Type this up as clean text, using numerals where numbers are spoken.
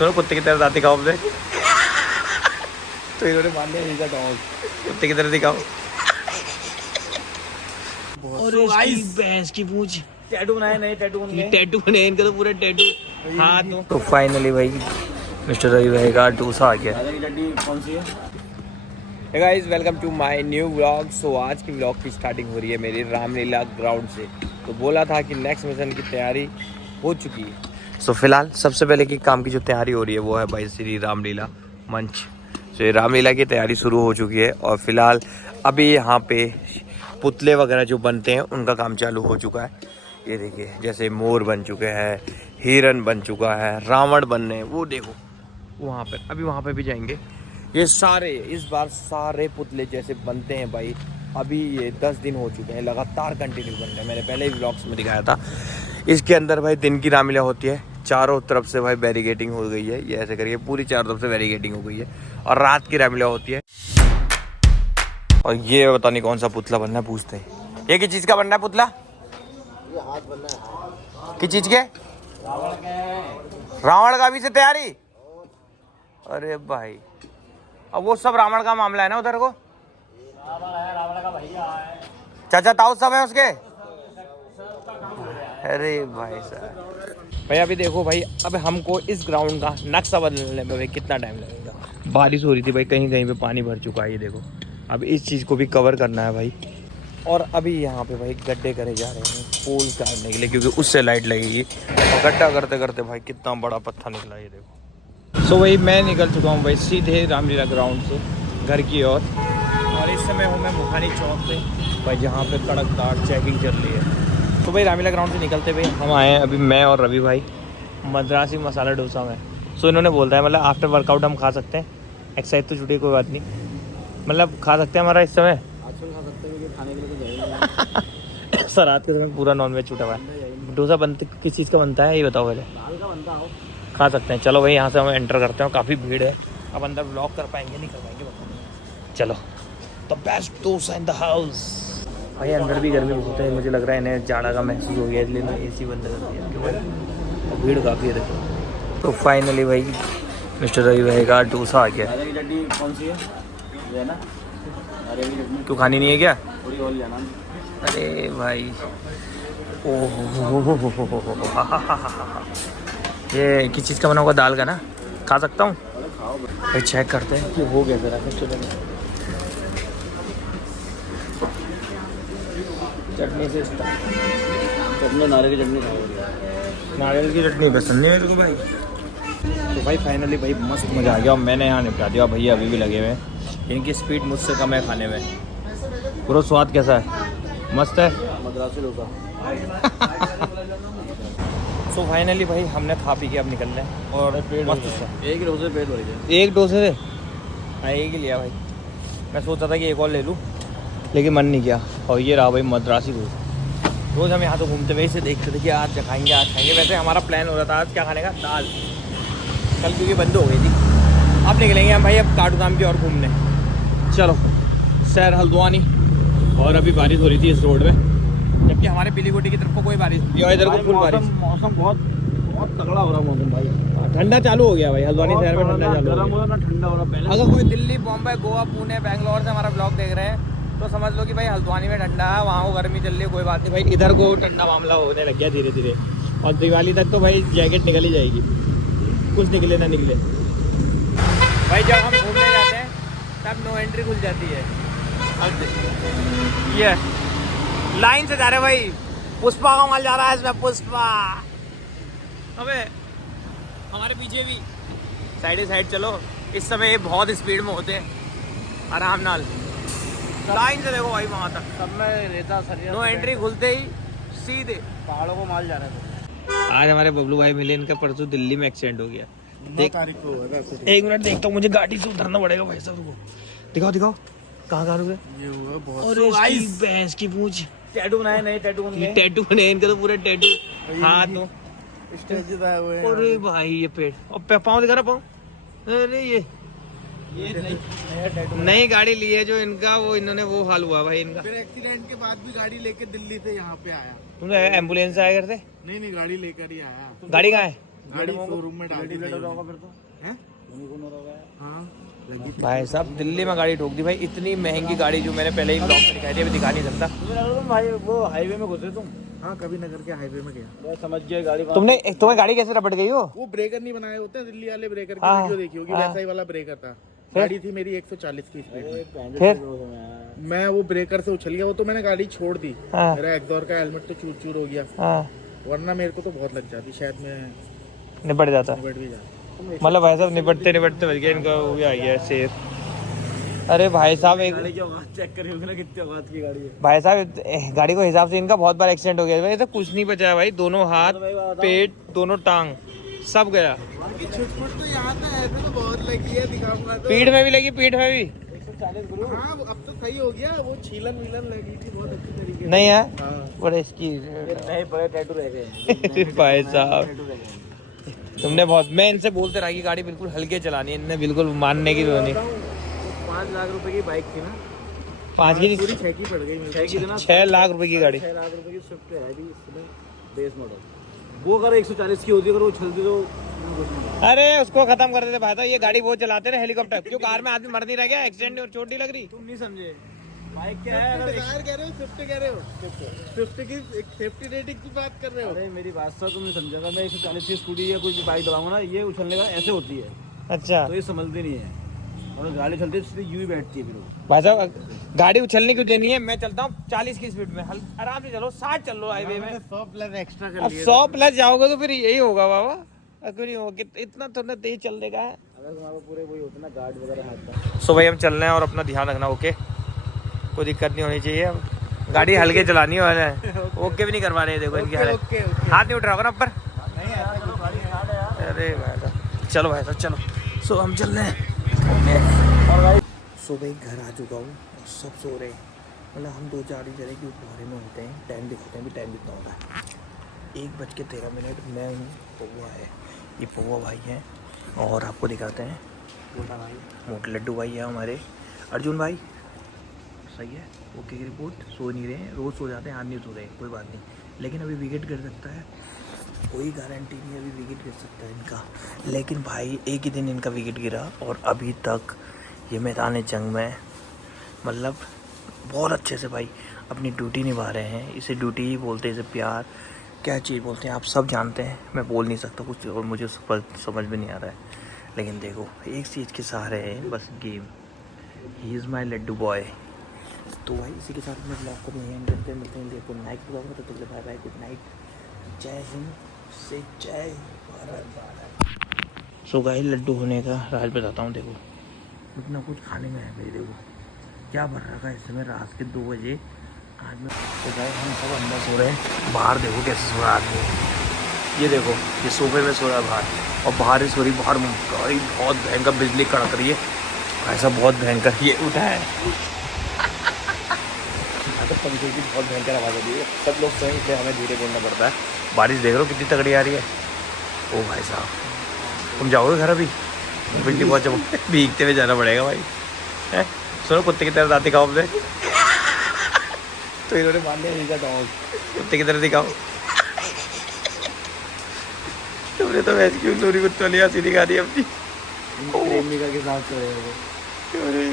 सुनो कुत्ते की तरह दांत दिखाओ मुझे। तो इन्होंने मान लिया इनका डॉग। कुत्ते की तरह दिखाओ। और इसकी भैंस की पूंछ। टैटू बनाए, नए टैटू बन गए। टैटू बने इनका तो पूरा टैटू। हाँ तो फाइनली भाई मिस्टर रवि भाई का डोसा आ गया। कौन सी है? Hey guys, welcome to my new vlog. So आज की व्लॉग की स्टार्टिंग हो रही है मेरी रामलीला ग्राउंड से। तो बोला था कि नेक्स्ट मिशन की तैयारी हो चुकी है। सो फिलहाल सबसे पहले की काम की जो तैयारी हो रही है वो है भाई श्री रामलीला मंच। सो ये रामलीला की तैयारी शुरू हो चुकी है और फिलहाल अभी यहाँ पे पुतले वगैरह जो बनते हैं उनका काम चालू हो चुका है। ये देखिए जैसे मोर बन चुके हैं, हिरन बन चुका है, रावण बनने हैं, वो देखो वहाँ पर। अभी वहाँ पे भी जाएंगे। ये सारे इस बार सारे पुतले जैसे बनते हैं भाई। अभी ये 10 दिन हो चुके हैं लगातार कंटिन्यू बन रहे हैं। मैंने पहले ही व्लॉग्स में दिखाया था। इसके अंदर भाई दिन की रामलीला होती है, चारों तरफ से भाई बैरिकेडिंग हो गई है। ये ऐसे करके पूरी चारों तरफ से बैरिकेडिंग हो गई है। और रात की रामलीला होती है। और ये पता नहीं कौन सा पुतला बनना है, पूछते हैं ये किस चीज़ का बनना है पुतला? ये हाथ बनना है। किस चीज़ के? रावण के। रावण का भी से तैयारी। अरे भाई अब वो सब रावण का मामला है ना उधर को। रावण है, रावण का भैया है, चाचा ताऊ सब है उसके। अरे भाई साहब भाई अभी देखो भाई, अब हमको इस ग्राउंड का नक्शा बदलने में भाई कितना टाइम लगेगा। बारिश हो रही थी भाई, कहीं कहीं पे पानी भर चुका है। ये देखो अब इस चीज़ को भी कवर करना है भाई। और अभी यहाँ पे भाई गड्ढे करे जा रहे हैं पोल काटने के लिए, क्योंकि उससे लाइट लगेगी। और गड्ढा करते करते भाई कितना बड़ा पत्थर निकला ये देखो। सो भाई मैं निकल चुका हूँ भाई सीधे रामलीला ग्राउंड से घर की ओर। और इस समय हूँ मैं मुखानी चौक पे भाई, जहाँ पे कड़कदार चेकिंग चल रही है। तो भाई रामलीला ग्राउंड से निकलते हुए हम आए हैं अभी मैं और रवि भाई मद्रासी मसाला डोसा में। सो इन्होंने बोलता है मतलब आफ्टर वर्कआउट हम खा सकते हैं, एक्सरसाइज तो छुट्टी कोई बात नहीं, मतलब खा सकते हैं हमारा इस समय। आजकल खा सकते हैं, खाने के लिए तो जाएगा। सर रात के समय पूरा नॉनवेज छूटा हुआ है। डोसा बनते किस चीज़ का बनता है ये बताओ पहले। दाल का बनता हो, खा सकते हैं। चलो भाई यहाँ से हम एंटर करते हैं। काफ़ी भीड़ है, अब अंदर ब्लॉक कर पाएंगे नहीं कर पाएंगे बताओ। चलो the best dosa in the house. भाई अंदर भी गर्मी बहुत है, मुझे लग रहा है इन्हें जाड़ा का महसूस हो गया, इसलिए इन्होंने AC बंद कर दिया क्योंकि भीड़ काफ़ी है देखो। तो फाइनली भाई मिस्टर रवि भाई का डोसा आ गया। राजा की चटनी कौन सी है? ये है ना, राजा की चटनी। क्यों खानी नहीं है क्या? थोड़ी और लेना। अरे भाई ओह ये किस चीज़ का बना होगा? दाल का ना, खा सकता हूँ खाओ भाई। चेक करते हैं कि हो गया जरा सबसे पहले। चटनी से चटनी, नारियल की चटनी खाओ। नारियल की चटनी पसंद नहीं मेरे को भाई। तो भाई फाइनली भाई मस्त मज़ा आ गया और मैंने यहाँ निपटा दिया। भैया अभी भी लगे हुए हैं, इनकी स्पीड मुझसे कम है खाने में। पूरा स्वाद कैसा है? मस्त है मद्रासी डोसा। सो फाइनली भाई हमने खा पी के अब निकल रहे हैं और मस्त सा। एक ही डोसे पेट भर गया। एक डोसे से हाँ एक ही लिया भाई। मैं सोचा था कि एक और ले लूँ लेकिन मन नहीं किया। और ये रहा भाई मद्रासी डोसा। रोज़ हम यहाँ तो घूमते हुए इसे देखते थे कि आज खाएंगे आज खाएंगे। वैसे हमारा प्लान हो रहा था आज क्या खाने का, दाल। कल क्योंकि बंद हो गई थी। अब निकलेंगे हम भाई अब काठू धाम की ओर घूमने। चलो सैर हल्द्वानी। और अभी बारिश हो रही थी इस रोड में, जबकि हमारे पीलीकोटी की तरफ को कोई बारिश नहीं है। इधर को फुल बारिश। मौसम बहुत तगड़ा हो रहा है मौसम भाई। ठंडा चालू हो गया भाई हल्द्वानी शहर में, ठंडा चालू हो गर्म गया। हो रहा ना ठंडा हो रहा पहले। अगर कोई दिल्ली, बॉम्बे, गोवा, पुणे, बैंगलोर से हमारा ब्लॉग देख रहे हैं तो समझ लो कि भाई हल्द्वानी में ठंडा है, वहाँ को गर्मी चल रही है, कोई बात नहीं भाई। इधर को ठंडा मामला होने लग गया धीरे धीरे। और दिवाली तक तो भाई जैकेट निकल ही जाएगी, कुछ निकले ना निकले। भाई जब हम घूमने जाते हैं तब नो एंट्री खुल जाती है। अब ये लाइन से जा रहे भाई, पुष्पा का माल जा रहा है इसमें, पुष्पा। अबे हमारे पीछे भी साइड चलो। इस समय ये बहुत स्पीड में होते हैं, आराम नाल लाइन से देखो भाई वहाँ तक। सब में रेता सरिया। नो एंट्री खुलते ही सीधे पहाड़ों को माल जा रहा है। आज हमारे बबलू भाई मिले, इनका परसों दिल्ली में एक्सीडेंट हो गया। 9 तारीख को होगा। एक मिनट देखता हूँ, मुझे गाड़ी से उतरना पड़ेगा भाई साहब को। दिखाओ दिखाओ कहाँ रुके। ये हुआ बहुत। और इसकी भैंस की पूंछ। टैटू बनाए, नए टैटू बन गए। टैटू बने इनका तो पूरा टैटू। हाँ तो स्टेज आए हुए हैं। अरे भाई ये पेड़ और पाँव दिखा रहा पाँव। अरे ये नया टैटू। नई गाड़ी ली है जो इनका, वो इन्होंने वो हाल हुआ भाई इनका। फिर एक्सीडेंट के बाद भी गाड़ी लेके दिल्ली से यहाँ पे आया। तुम एम्बुलेंस से आए करते? नहीं गाड़ी लेकर ही आया। गाड़ी कहाँ है? गाड़ी शोरूम में डाल दी होगा फिर तो हैं हाँ लगी भाई साहब दिल्ली में गाड़ी ठोक दी भाई, इतनी महंगी गाड़ी जो मैंने पहले ही ब्लॉग में दिखाई थी, अभी दिखा नहीं सकता। भाई वो हाईवे में घुसे तुम? हाँ कभी नगर के हाईवे में गया, समझ गया गाड़ी। तुम्हें गाड़ी कैसे रपट गई हो? वो ब्रेकर नहीं बनाए होते दिल्ली वाले ब्रेकर की वीडियो देखी होगी, वैसा ही वाला ब्रेकर था। गाड़ी थी मेरी 140 की स्पीड में, फिर मैं वो ब्रेकर से उछल गया, वो तो मैंने गाड़ी छोड़ दी। मेरा एग्जॉस्ट का हेलमेट तो चूर चूर हो गया, वरना मेरे को तो बहुत लग जाती, शायद मैं निपट जाता। निपट भी जाता। मतलब भाई साहब निपटते निपटते बच गया, इनका वो भी आ गया शेर। अरे भाई साहब एक चेक करिए कितने औकात की गाड़ी है भाई साहब, गाड़ी को हिसाब से इनका बहुत बार एक्सीडेंट हो गया भाई, तो कुछ नहीं बचा है भाई, दोनों हाथ पेट दोनों टांग सब गया। छुट तो यहाँ तो ऐसे तो बहुत लगी है, दिखाऊंगा तो। पीठ में भी लगी, पीठ में भी 140 हाँ अब तो सही हो गया, वो छीलन विलन लगी थी बहुत अच्छी तरीके से। नहीं है हाँ। बड़े इसकी नहीं बड़े टैटू रह गए भाई साहब तुमने बहुत, मैं इनसे बोलते रहा कि गाड़ी बिल्कुल हल्के चलानी है, इनने बिल्कुल मानने की नहीं। 5 लाख रुपए की बाइक थी ना, 5 की पूरी 6 की पड़ गई, 6 लाख रुपए की गाड़ी, 6 लाख रुपए की स्विफ्ट है अभी इसमें बेस मॉडल। वो अगर 140 की होती, अगर वो चलती तो अरे उसको खत्म कर देते भाई साहब, ये गाड़ी वो चलाते रहे हेलीकॉप्टर, क्यों कार में आदमी मर नहीं रह गया, एक्सीडेंट और चोट नहीं लग रही। तुम नहीं समझे बाइक क्या है, अगर कह रहे हो स्विफ्ट कह रहे हो, स्विफ्ट की एक सेफ्टी रेटिंग की बात कर रहे हो। अरे मेरी बात सर तुम नहीं समझेगा, मैं 140 की स्कूटी या कोई भी बाइक दबाऊंगा ना, ये उछलने का ऐसे होती है। अच्छा तो ये समझते नहीं है, और गाड़ी चलती है सीधे यूं ही बैठती है फिर वो। भाई साहब गाड़ी उछलने क्यों देनी है, मैं चलता हूँ 40 की स्पीड में, आराम से चलो, 60 चल लो हाईवे में। 100 प्लस एक्स्ट्रा कर अब लिए 100 प्लस जाओगे तो फिर यही होगा बाबा, क्यों नहीं होगा, इतना थोड़ा तेज चल देगा। अगर तुम्हारे पूरे वही होते ना गार्ड वगैरह हाथ का। सो भाई हम चल रहे हैं और अपना ध्यान रखना, ओके, कोई दिक्कत नहीं होनी चाहिए, गाड़ी हल्के चलानी हो ओके भी नहीं करवा रहे, देखो इनकी हालत, हाथ नहीं उठ रहा होगा ना ऊपर। अरे भाई साहब चलो भाई साहब चलो, सो हम चल रहे हैं और भाई सो भाई घर आ चुका हूँ और सब सो रहे हैं, मतलब हम 2-4 ही जने के बारे में होते हैं, टाइम दिखाते हैं, भी टाइम कितना होता है, 1:13। मैं हूँ, पौवा है, ये पौवा भाई हैं, और आपको दिखाते हैं मोटा भाई, मोटे लड्डू भाई है हमारे, अर्जुन भाई सही है, ओके की रिपोर्ट, सो नहीं रहे हैं, रोज़ सो जाते हैं, आज नहीं सो रहे, कोई बात नहीं, लेकिन अभी विकेट गिर सकता है, कोई गारंटी नहीं अभी विकेट गिर सकता है इनका, लेकिन भाई एक ही दिन इनका विकेट गिरा और अभी तक ये मैदान जंग में मतलब बहुत अच्छे से भाई अपनी ड्यूटी निभा रहे हैं, इसे ड्यूटी ही बोलते हैं, इसे प्यार क्या चीज़ बोलते हैं आप सब जानते हैं, मैं बोल नहीं सकता कुछ और मुझे समझ में नहीं आ रहा है, लेकिन देखो एक चीज़ के सहारे है बस game, he is my laddu boy. तो भाई इसी के साथ मैं ब्लॉग को भी एंड करते हैं, मिलते हैं गुड नाइट ब्लॉग में, तो तक बाय बाय, गुड नाइट, जय हिंद से जय भारत। सो गाइस लड्डू होने का राज बताता हूँ, देखो इतना कुछ खाने में है मेरी, देखो क्या भर रखा है इस समय रात के 2 बजे आज में। तो गाइस हम सब अंदर सो रहे हैं, बाहर देखो कैसे सो रहा आदमी, ये देखो ये सोफे में सो रहा है बाहर, और बाहर ही सो रही, बाहर बहुत भयंकर बिजली कड़क रही है, ऐसा बहुत भयंकर, ये उठा है पंखे की बहुत भयंकर आवाज़ होती है, सब लोग सोएं इसलिए हमें धीरे बोलना पड़ता है। बारिश देख रहे हो कितनी तगड़ी आ रही है, ओ भाई साहब तुम जाओगे घर अभी, बिजली बहुत जब भीगते हुए जाना पड़ेगा भाई, हैं सुनो कुत्ते की तरह दाँत दिखाओ अपने तो इन्होंने मान लिया इनका डॉग, कुत्ते की तरह दिखाओ तुमने तो वैसे क्यों लोरी कुत्ते वाली हंसी दिखा दी अपनी, प्रेमिका के साथ सोए हो। अरे